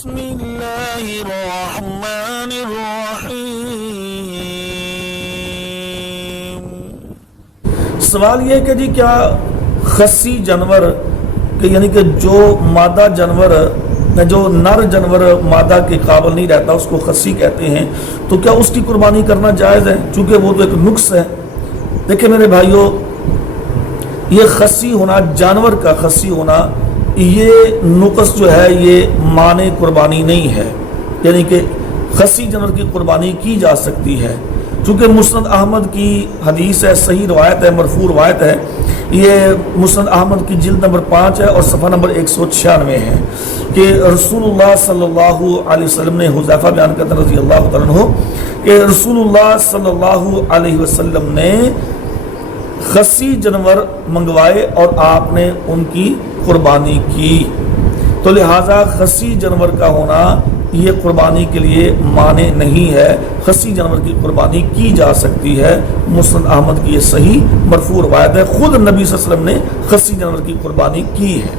بسم اللہ الرحمن الرحیم۔ سوال یہ ہے کہ جی کیا خصی جانور یعنی کہ جو مادہ جانور جو نر جانور مادہ کے قابل نہیں رہتا اس کو خصی کہتے ہیں، تو کیا اس کی قربانی کرنا جائز ہے؟ چونکہ وہ تو ایک نقص ہے۔ دیکھیں میرے بھائیوں، یہ خصی ہونا، جانور کا خصی ہونا، یہ نقص جو ہے یہ مانع قربانی نہیں ہے، یعنی کہ خصی جانور کی قربانی کی جا سکتی ہے۔ چونکہ مسند احمد کی حدیث ہے، صحیح روایت ہے، مرفوع روایت ہے، یہ مسند احمد کی جلد نمبر 5 ہے اور صفحہ نمبر 196 ہے کہ رسول اللہ صلی اللہ علیہ وسلم نے، حذیفہ بیان کرتے ہیں رضی اللہ تعالیٰ عنہ کہ رسول اللہ صلی اللہ علیہ وسلم نے خصی جانور منگوائے اور آپ نے ان کی قربانی کی، تو لہٰذا خصی جانور کا ہونا یہ قربانی کے لیے مانع نہیں ہے، خصی جانور کی قربانی کی جا سکتی ہے۔ مسند احمد کی یہ صحیح مرفوع روایت ہے، خود نبی صلی اللہ علیہ وسلم نے خصی جانور کی قربانی کی ہے۔